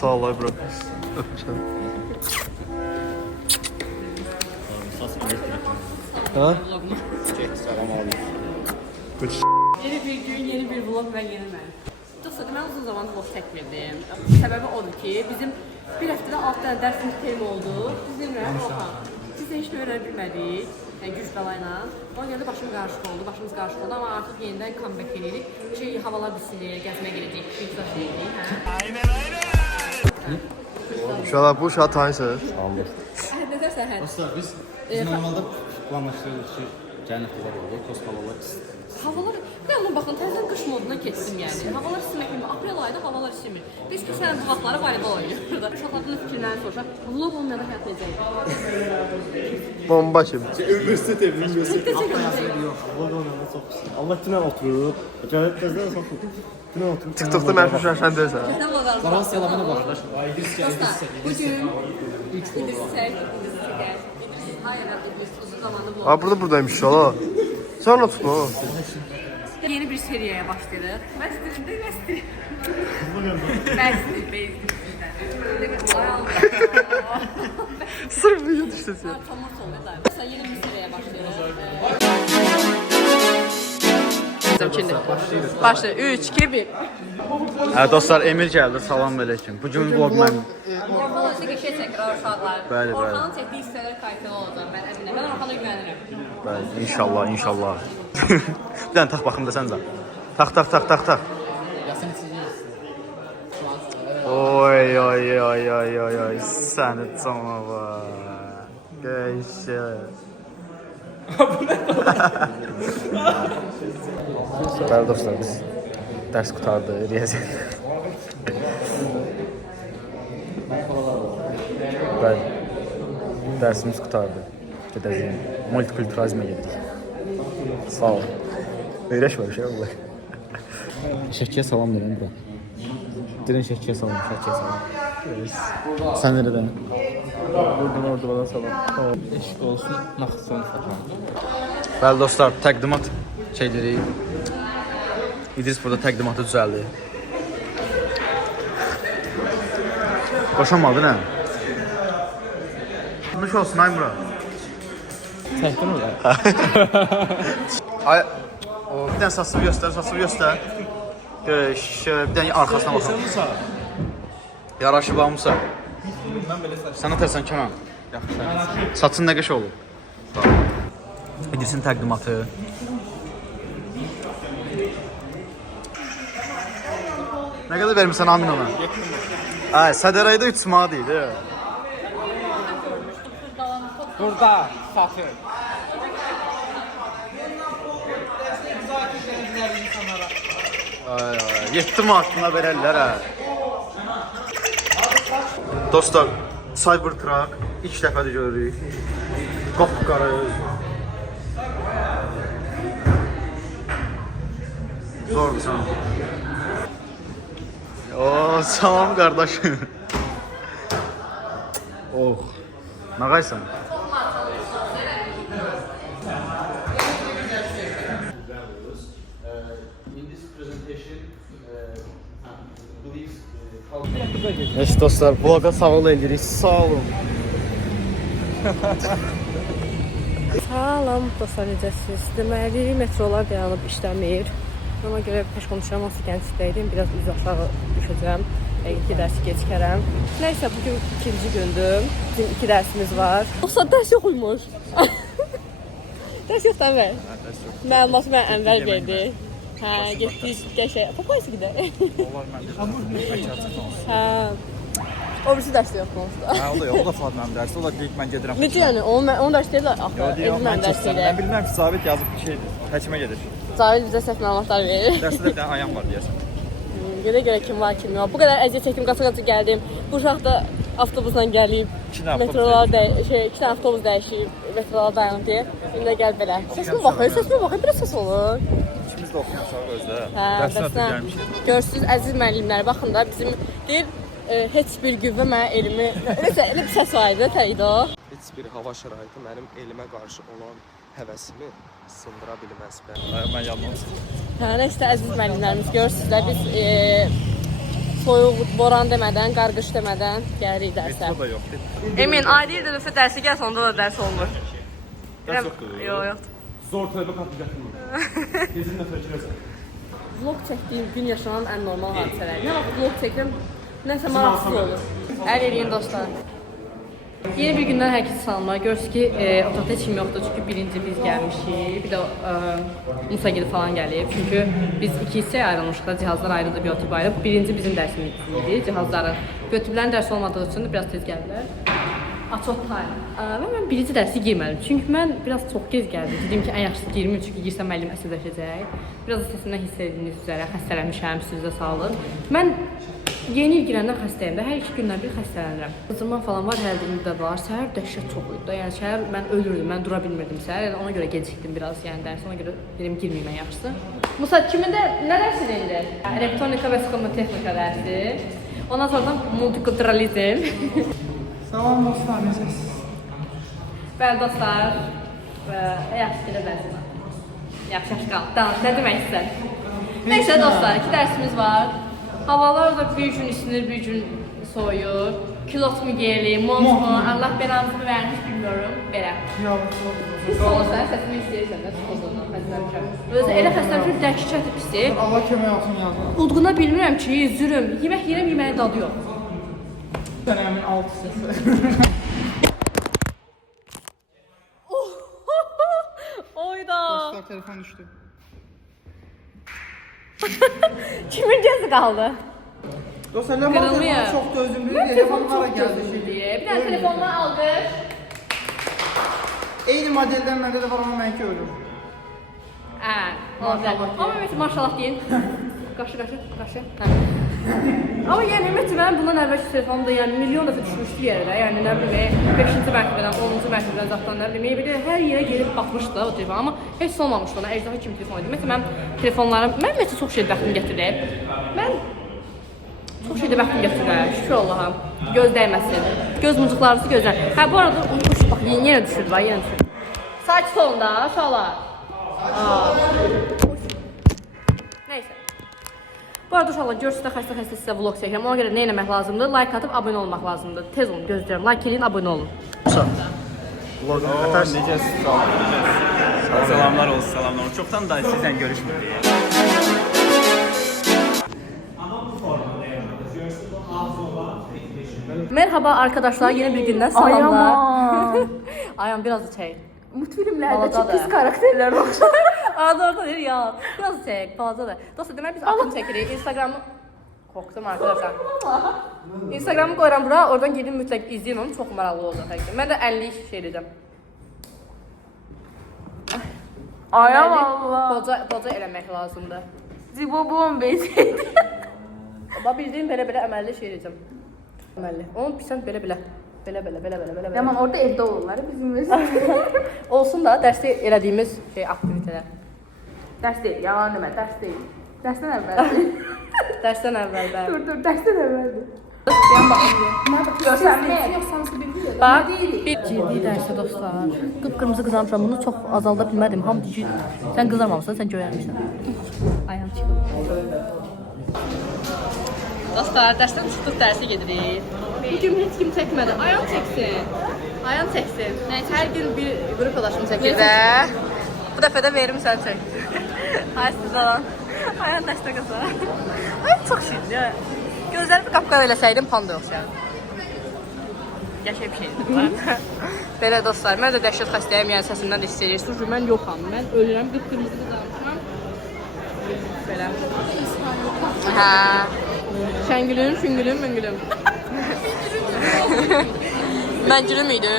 Sağ ol, bro. Öpmüşəm. Ha? Salam aleyküm. Yeni bir gün, yeni bir vlog və yeni mən. Dostlar, mən uzun zamandır vlog çəkmirdim. Səbəbi odur ki, bizim bir həftədə 6 dənə dərsimiz team oldu. Bizimlə Orxan. Biz də heç nə öyrənə bilmədik. Yəni güc bəlayla. Ona görə də başımız qarışıq oldu, amma artıq yenidən comeback edirik. Havalar bisilir, gəzməyə gedəcəyik, pizza yeyirik, hə? Uşaqlar, bu uşağı tanıyırsınız. Anladım. Nəzər Səhət? Dostlar biz normalde planlaşdırırıq ki, gəlin havalar olur, toz havalar Havalar, bir amma baxın, təzən qış moduna keçdim yəni. Havalar isməkmir, aprel ayında havalar ismir. Biz keçən bu vaxtları voleybol oynayırıq burada. Uşaqlardan fikirlərini soruşaq. Vlog olmayanda həyat necəydi? Bomba kimi. Üniversitet evi, üniversitet. Yox. Allah günah oturub, gəlib təzdən soxub. Günah oturub. TikTok'da mən şaşırsan deyirsən. Zaman selamına baxır. Dostlar, bugün İdris Sək, hayır, İdris uzun zamanlı vlog. Aa, buradaymış uşaqlar. Sonra tutma. Yeni bir seriyaya başlayırıq. Məstərimdə məstərim. Sırf video düştü. Tamam oluyor da. Mesela yeni bir seriye başlıyoruz. Başlayır. 3, 2, 1. Dostlar, Emir gəldi, salam aleyküm. Bugün vlog mən... Orxanın çəkişə çəkirlər uşaqlar. Bəli, bəli. Orxanın çəkdiyi hissələr kayıtlı olacaq, mən əminəm. Mən Orxana güvənirəm. Bəli, inşallah, inşallah. Bir dənə tax baxım da sən də. Tax. Oy, səni canavar. Qəşəng. Bəli dostlar, biz dərs qutardı, riyaziyyat. Bəli, dərsimiz qutardı. Gedəcəyim, multikulturalizmə gedik. Sağ ol. Öyrəşmə bir şey oldu. Şəkiyə salam deyirəm bura. Dilin Şəkiyə salam, Şəkiyə salam. Sən nereden? Buradan orada bana salam. Eşq olsun, Naxçıvan Fatan. Bəli dostlar, təqdimat şeyləri. İdris burada təqdimatı düzəldi. Boşanmadı nə? Nuş olsun ay Murat. Çəkdin orada? Ay, o bir dənə saçını göstər. Bir dənə arxasına baxın. Yaraşıb almışsa. Sən atırsan Kənan. Saçın nə qəşəng olub. İdrisin təqdimatı. Nə qədər vermirsən amin ona? Ay, Sədərayda 3 manat idi. Burada, satır. Ay, 7 manatına verərlər hə. Dostlar, Cybertruck ilk dəfədir görürük. Qapqara öz. Zordur sən. Oo, salam qardaşım. Oh, nə qaysan? Evet dostlar, vloga sağ ol edirik. Sağ olun. Salam dostlar, necəsiniz? Deməli, metrolar dayanıb işləmir. Ona görə pəş konuşuram, hansı gənclikdəydim. Biraz üz aşağı düşəcəm. 2 dərsi keçərəm. Nəysə, bugün ikinci gündür. Bizim 2 dərsimiz var. Dostlar, dərs yoxuymuş. Dərs yoxdur Ənvər. Məlumatı mən Ənvər verdi. Hə, getdik, qəşəng. Papayası gidə. Hə. O birisi dərsdə yoxdur. Hə, o da Fadlanın dərsi. O da deyib mən gedirəm. Necə yəni? Onun dərsləri də axı. Elmən dərsləri. Mən bilmirəm ki, Zabit yazıb bir şeydir. Həkimə gedir. Zavil bizə səhv məlumatlar verir. Dərsdə bir dənə ayam var deyəsən. Görə kim var, kim yox. Bu qədər əziyyət çəkdim, qaça-qaça gəldim. Bu uşaq da avtobusla gəlib. 2 dənə Metrolar 2 dənə avtobus dəyişib, metrolar dayanıb deyə. İndi də gəl belə. Səsimə baxın, biraz səs olur. İkimiz də oxuyorsak özdə. Hə, dərsdən görürsüz, əziz müəllimlər, baxın da bizim deyir, heç bir qüvvə mənə elmi... Elə bir səs var idi, təliydi o. Heç bir hava şəraiti mənim elmə qarşı olan həvəsimi sındıra bilməz bə. Mən yanılmışam. Hə, nəysə əziz müəllimlərimiz görürsüz də biz soyuq, boran demədən, qarqış demədən gəlirik dərsə. da yoxdur. Emin, ayda bir dəfə dərsə gəlsə onda da dərs olmur. Dərs yoxdur. Yox, yox. Zor tələbə kartı gətirmir. Gezin də fikirləsən. Vlog çəkdiyim gün yaşanan ən normal hadisələr. Nə vaxt vlog çəkirəm, nəsə maraqsız olur. Əl eləyin dostlar. Yeni bir gündən hər kəsə salamlar. Görürsünüz ki, otaqda heç kim yoxdur çünki birinci biz gəlmişik. Bir də Musa gili falan gəlib. Çünki biz iki hissəyə ayrılmışıq da, cihazlar ayrıldı, biotip ayrılıb. Birinci bizim dərsimiz idi, cihazların. Biotiplərin dərsi olmadığı üçün də biraz tez gəldilər. Açot time. Və mən birinci dərsi girmədim. Çünki mən biraz çox gec gəldim. Dedim ki, ən yaxşısı girməyim çünki girsəm müəllim əsəbləşəcək. Biraz da səsimdən hiss edildiyiniz üzrə xəstələnmişəm, sizə sağlıq. Mən yeni il girəndən xəstəyəm də, hər 2 gündən bir xəstələnirəm. Qızırman falan var, hər birində də var. Səhər dəhşət çox idi da. Yəni səhər mən ölürdüm, mən dura bilmirdim səhər. Yəni ona görə gecikdim biraz, yəni dərs. Ona görə dedim girməyim ən yaxşısı. Musa kimində nə dərsi indi? Elektronika və psixotexnika dərsi. Ondan sonra multikulturalizm. Salam dostlar, necəsiniz? Bəli dostlar, yaxşı gələ dərsim. Yaxşı qal. Tamam, nə demək istəyirsən? Nəysə dostlar, 2 dərsimiz var. Havalar da bir gün isinir, bir gün soyur. Kilot mu gelir, mont mu, Allah belanızı vermiş bilmiyorum. Belə. Pis olursan, səsimi istəyirsən də, çıxozunu, xəstələnmişəm. Özü elə xəstələnmişəm, dəhşi çəti pisdir. Allah kömək olsun yazın. Udğuna bilmirəm ki, üzürüm. Yemək yiyirəm, yeməyin dadı yox. Dönəmin 6 səsi. Oyda. Dostlar, telefon düşdü. Kimin gözü qaldı? Dostlar, nə Qırılmıyor. telefonu çox dözümlü Mən deyə, telefonu hara çox gəldi gözlü şimdi. deyə. Bir dənə telefondan alqış. Eyni modeldən məndə də var, amma mənki ölür. Amma ümumiyyətlə maşallah deyin. Qaşı. Amma yəni ümumiyyətlə mən bundan əvvəlki telefonumda yəni milyon dəfə düşmüşdü yerə. Yəni nə bilim 5-ci mərtəbədən, 10-cu mərtəbədən zaten nə bilim belə hər yerə gelib baxmışdı da o telefon. Amma heç olmamışdı ona. Əcdaha kimi telefon idi. Ümumiyyətlə mən telefonlarım, mən ümumiyyətlə çox şey bəxtim gətirib. Mən çox şeydə bəxtim gətirirəm. Şükür Allaha. Göz dəyməsin. Göz mucuqlarınızı gözlər. Hə bu arada unutmuş bax yenə düşürdü, bax yenə düşürdü. Sakit olun da uşaqlar. Nəysə. Bu arada uşaqlar görürsünüz də xəstə sizə vlog çəkirəm. Ona görə nə etmək lazımdır? Like atıb abunə olmaq lazımdır. Tez olun, gözləyirəm. Like eləyin, abunə olun. Vlog atarsın. Necəsiz? Salamlar olsun, salamlar olsun. Çoxdan da sizlə görüşmürük. Merhaba arkadaşlar, yeni bir gündən salamlar. Ayağım biraz da çək. Multfilmlerdeki pis karakterler var. Orada deyir ya. Biraz çək, balaca da. Dostlar demək biz akım çəkirik. Instagramı qorxdum arkadaşlar. Instagramı qoyuram bura, oradan gedin mütləq izləyin onu. Çox maraqlı olacaq həqiqətən. Mən də 50 şey edəcəm. Ayam Allah. Boca eləmək lazımdır. Zibobon bezeydi. Bax bildiyim belə əməlli şey edəcəm. Əməlli. Onu bilsən belə. Belə. Yaman orada evde olurlar bizim mesela. Olsun da dərsdə elədiyimiz şey aktivitelər. Ders değil, yalan deme, ders değil. Dersten evveldi. Dərsdən əvvəl bəli. dur, dersten evveldi. Bax, bir ciddi dərsə dostlar. Qıpqırmızı qızarmışam, bunu çox azalda bilmədim. Hamı deyir, sən qızarmamısan, sən göyərmişsən. Ayağım çıxıb. Dostlar, dərsdən çıxdıq, dərsə gedirik. Bugün heç kim çəkmədi. Ayağım çəksin. Nəysə, hər gün bir qrup yoldaşım çəkir və bu dəfə də verim sən çək. Ay siz olan. Ayağım dərsdə qızar. Ay çox şirin ya. Gözlərimi qapqara eləsəydim panda yoxsaydım. Yaşayıb şeydir. Belə dostlar, mən də dəhşət xəstəyəm, yəni səsimdən də hiss edirsiniz ki, mən yoxam. Mən ölürəm, qıpqırmızı qızarmışam. Belə. Hə. Şəngülüm, şüngülüm, müngülüm. Məngülüm idi.